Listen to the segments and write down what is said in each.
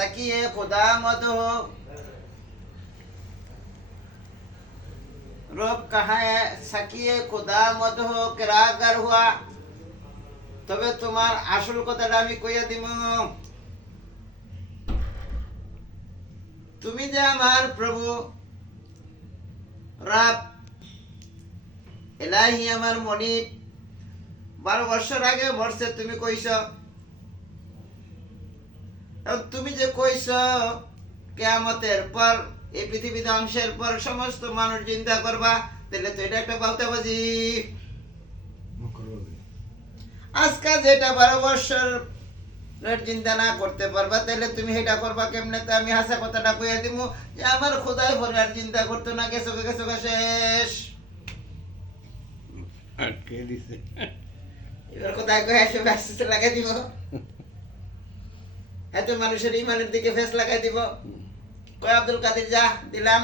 सकिए खुदा मत हो। রব কাহা সাকিয়ে খুদা মত হো কিরাগার হুয়া। তবে তোমার আসল কথাটা আমি কইয়া দিব। তুমি যে আমার প্রভু রব এলাহি আমার মনিব 12 বছর আগে মরছে তুমি কইছ। তুমি যে কইছ কিয়ামতের পর এই পৃথিবী ধ্বংসের পর সমস্ত মানুষ চিন্তা করবা, তাহলে তো এটা একটা বাউতাবাজি। আজকে যেটা 12 বছর চিন্তা না করতে পারবা, তাহলে তুমি এটা করবা কেমনে? তা আমি হাসা কথাটা কইয়া দিব যে আমার খোদাই পরে আর চিন্তা করতো না, গেছো গেছো শেষ। এবার কোথায় কয়ে এসে ফেস লাগাই দিব, এত মানুষের ইমানের দিকে ফেস লাগাই দিব। কয় আব্দুল কাদের যা দিলাম,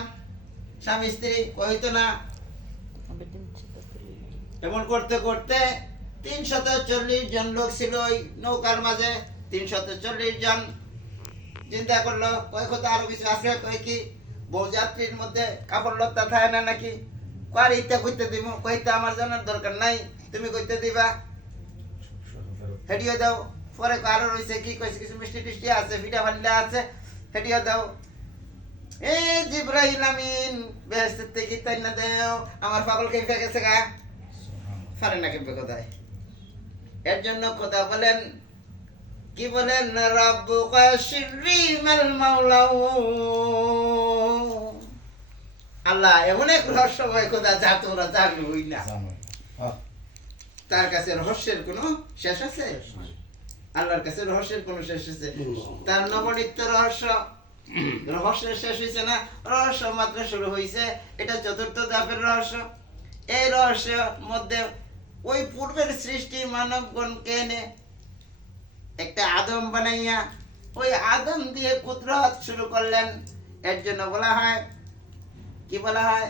স্বামী স্ত্রী কইতো না। এমন করতে করতে 340 জন লোক ছিল ওই নৌকার মাঝে। 340 জন চিন্তা করলো, কয় কথা আরো কিছু আছে? কয় কি বউ যাত্রীর মধ্যে কাপড় লত্তা থাকে না নাকি? কয় ইত্যা কইতে দিব। কইতে আমার জানার দরকার নাই, তুমি কইতে দিবা, হেডিও দাও। পরে আরো রয়েছে কি কইছে, কিছু মিষ্টি টিষ্টি আছে, পিঠা ভাল্লা আছে, হেডিও দাও। জিব্রাইল আমিন বেহেশত থেকে তাই না দেও। আমার পাগল কেঁপে গেছে গা, পারে না কেঁপে কোথায়। এর জন্য কথা বলেন, কি বলেন? রাব্বুকা শিররিমাল মাওলাউ। আল্লাহ এমন এক রহস্যময় কথা যা তোমরা জানবই না। তার কাছে রহস্যের কোনো শেষ আছে? আল্লাহর কাছে রহস্যের কোনো শেষ আছে? তার নবনিত্য রহস্য, রহস্যের শেষ হয়েছে না, রহস্য মাত্র শুরু হয়েছে। এটা 4র্থ ধাপের রহস্য। এই রহস্যের মধ্যে ওই পূর্বের সৃষ্টি মানবগণকে এনে একটা আদম বানাইয়া ওই আদম দিয়ে কুদরত শুরু করলেন। এর জন্য বলা হয়, কি বলা হয়,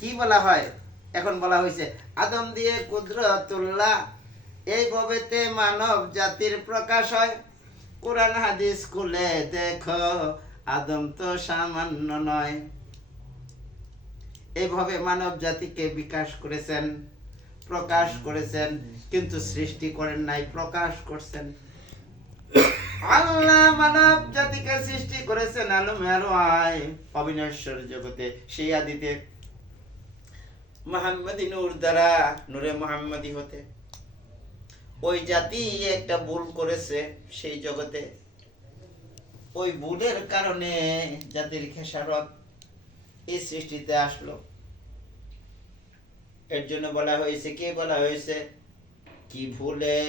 কি বলা হয়? এখন বলা হয়েছে আদম দিয়ে কুদরতুল্লাহ। এইভাবেতে মানব জাতির প্রকাশ হয়। কোরআন হাদিস খুলে দেখো, আদম তো সামান্য নয়। এইভাবে মানব জাতিকে বিকাশ করেছেন, প্রকাশ করেছেন, কিন্তু সৃষ্টি করেন নাই, প্রকাশ করছেন। আল্লাহ মানব জাতিকে সৃষ্টি করেছেন আলমেরওয়ায় অবিনশ্বর জগতে, সেই আদিতে মুহাম্মদী নূর দ্বারা, নূরে মুহাম্মদী হতে। ওই জাতি একটা ভুল করেছে সেই জগতে। ওই ভুলের কারণে জাতির খেসারত এই সৃষ্টিতে আসলো। এর জন্য বলা হয়েছে, কে বলা হয়েছে, কি ভুলে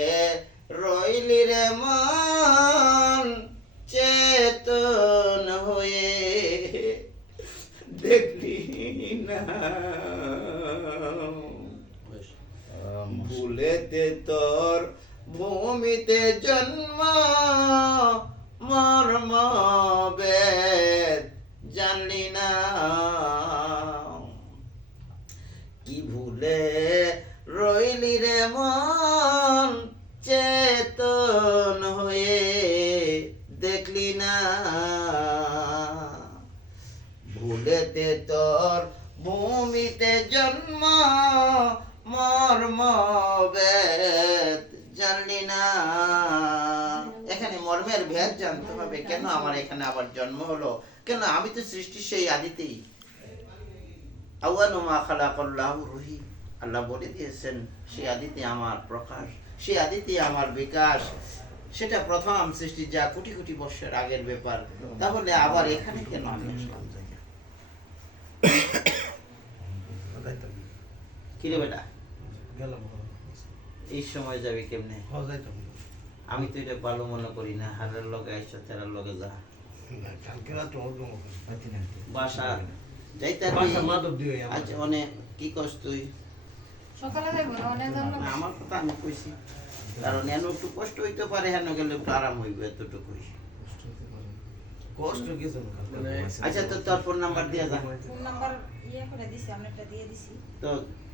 রইলি রে মন চেতন হয়ে দেখলি না, ভুলেতে তোর ভূমিতে জন্ম মর্ম বেদ জানলি না। কি ভুলে রইলি রে মন চেতন হয়ে দেখলি না, ভুলেতে তোর ভূমিতে জন্ম মর্ম বেদ জানলি না। এখানে মর্মের ভেদ জানতে হবে। কেন আমার এখানে আবার জন্ম হলো? কেন? আমি তো সৃষ্টির সেই আদিতেই। আউয়ালু মা খালাকাল্লাহু রূহি, আল্লাহ বলে দিয়েছেন সেই আদিতে আমার প্রকাশ, সেই আদিতে আমার বিকাশ। সেটা প্রথম সৃষ্টি, যা কোটি কোটি বছর আগের ব্যাপার। তাহলে আবার এখানে কেন আমি আসলাম? কিরে বেটা, এই সময় যাবি কেমনে? আমি তো এটা ভালো মনে করি না। হারের লগে আইসো, তেরার লগে যা। বাসা যাইতে আচ্ছা, অনেক কি কস তুই? আমার কথা আমি কইছি, কারণ এন একটু কষ্ট হইতে পারে, হেন গেলে একটু আরাম হইবে, এতটুকুই। কষ্ট কিছু না। আচ্ছা, তো তোর ফোন নাম্বার দিয়ে যা। ফোন নাম্বার ইয়া করে দিছি, আমি একটা দিয়ে দিছি। তো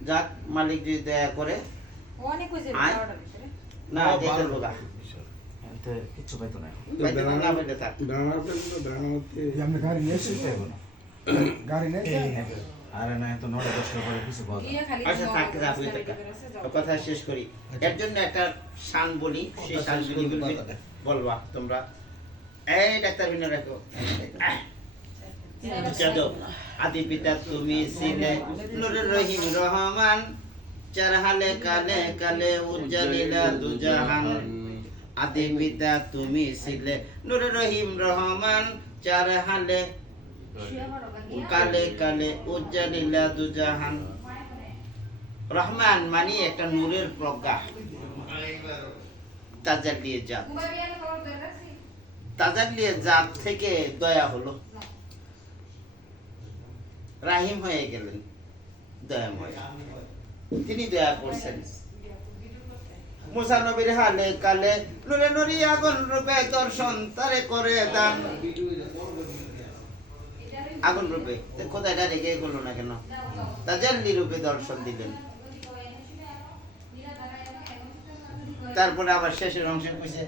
যাক, মালিক যদি দয়া করে অনেক হইছে 12টার ভিতরে না দিতে বলা। তো কিচ্ছু পাইতো না পাইতে তো না পাইতে থাক। আপনি গাড়ি নিয়ে এসেছেন? গাড়ি নিয়ে এসেছেন? আরে না তো 9-10টার পরে কিছু পাওয়া যায় না। আচ্ছা থাক রাখো এটা। কথা শেষ করি। এর জন্য একটা শান বলি, সেই শানগুলি বলবা তোমরা। এই ডাক্তার বিনা রাখো। চলো, আদি পিতা তুমি ছিলে নূরুর রহিম রহমান, চার হালে কালে কালে উজ্জ্বলিলা দুজাহান। আদি পিতা তুমি ছিলে নূরুর রহিম রহমান, চার হালে কালে কালে উজ্জ্বলিলা দুজাহান। রহমান মানে একটা নূরের প্রজ্ঞা, তাজাল্লিয়ে জাত। তাজাল্লিয়ে জাত থেকে দয়া হলো, রাহিম হয়ে গেলেন, দয়াময়। তিনি দয়া করছেন। মুসা নবীর হালে কালে নুরে নুরি আগুন রূপে দর্শন তারে করে দান। আগুন রূপে কোথায়টা রেখে করলো না কেন? তাজাল্লি রূপে দর্শন দিলেন। তারপরে আবার শেষের অংশে কইছে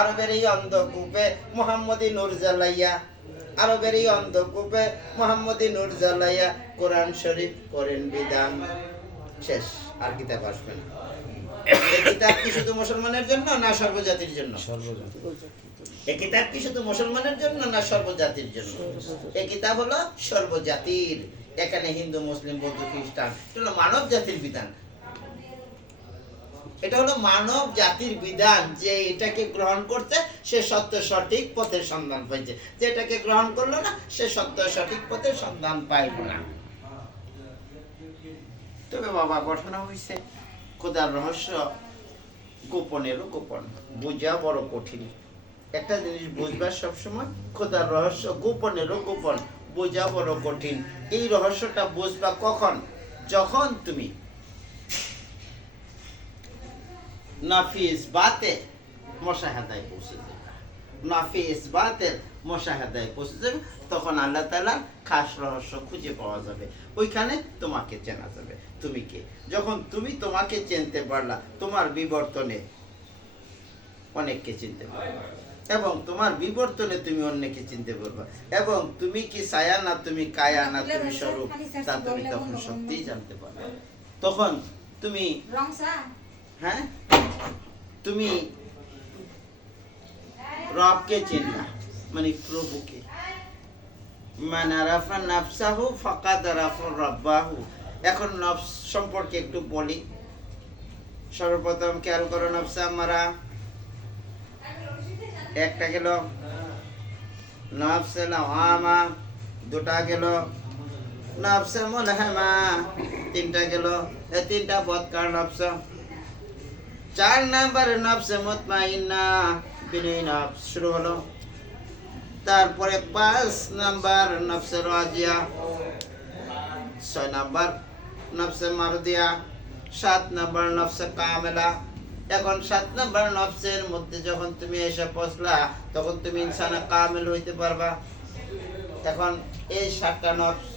আরবের এই অন্ধকূপে মুহাম্মদী নূর জ্বালাইয়া, আরবের এই অন্ধকূপে মুহাম্মদী নূর জ্বালাইয়া কোরআন শরীফ করেন বিধান। শেষ, আর কিতাব আসবে না। এই কিতাব কি শুধু মুসলমানের জন্য না সর্বজাতির জন্য? এই কিতাব কি শুধু মুসলমানের জন্য না সর্বজাতির জন্য? এই কিতাব হলো সর্বজাতির। এখানে হিন্দু, মুসলিম, বৌদ্ধ, খ্রিস্টান, এটা হলো মানব জাতির বিধান। এটা হলো মানব জাতির বিধান যে এটাকে গ্রহণ করতে সে সত্য সঠিক পথের সন্ধান পাইছে, যে এটাকে গ্রহণ করলো না সে সত্য সঠিক পথের সন্ধান পাইল না। তবে বাবা ঘটনা হয়েছে খোদার রহস্য গোপনেরও গোপন, বোঝা বড় কঠিন। একটা জিনিস বুঝবার সবসময় খোদার রহস্য গোপনেরও গোপন, বোঝা বড় কঠিন। এই রহস্যটা বুঝবা কখন? যখন তুমি নাফিস বাতে মুশাহাদায় পৌঁছে যাবে। নাফিস বাতের মুশাহাদায় পৌঁছে যাবে, তখন আল্লাহ তাআলার খাস রহস্য খুঁজে পাওয়া যাবে। ওইখানে তোমাকে চেনা যাবে তুমি কে। যখন তুমি তোমাকে চিনতে পারলা, তোমার বিবর্তনে অনেককে চিনতে পারবা, এবং তোমার বিবর্তনে তুমি অন্যকে চিনতে পারবা, এবং তুমি কি ছায়া না তুমি কায়া না তুমি স্বরূপ, তা তুমি তখন সত্যিই জানতে পারবে। তখন তুমি হ্যাঁ তুমি রবকে চিনলা, মানে প্রভুকে। মান আরাফা নাফসাহু ফাকাদ আরাফা রাব্বাহু। এখন নফস সম্পর্কে একটু বলি। সর্বপ্রথম খেয়াল করো, নফসে আম্মারা একটা গেল, নফসে লাওয়ামা দুটা গেল, নফসে মুলহামা তিনটা গেল। এই তিনটা বদকার নফস। 4 নাম্বার নফসে মুতমাইন্না বিনয়ী নফস শুরু হলো। তারপরে 5 নাম্বার নফসে রাজিয়া, 6 নাম্বার নফসে মারদিয়া, 7 নাম্বার নফসে কামেলা। এখন 7 নাম্বার নফসের মধ্যে যখন তুমি এসে পৌঁছলা, তখন তুমি ইনসানে কামেল হইতে পারবা। এখন এই 7টা নফস,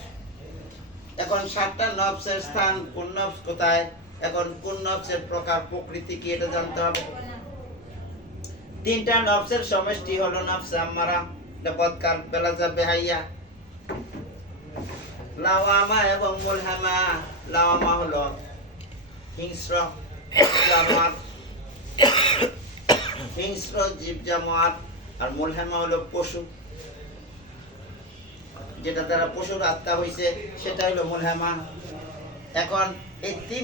এখন 7টা নফসের স্থান কোন নফস কোথায়, এখন কোন নফসের প্রকার প্রকৃতি কি এটা জানতে হবে। 3টা নফসের সমষ্টি হলো নফসে আম্মারা, এটা বদকার বেলাজা বেহাইয়া। লাওয়ামা এবং মুলহামা। লাওয়ামা হলো হিংস্র জানোয়ার, হিংস্র জীব জানোয়ার, আর মুলহামা হলো পশু, যেটা দ্বারা পশুর আত্মা হইছে সেটা হলো মুলহামা। এখন এই 3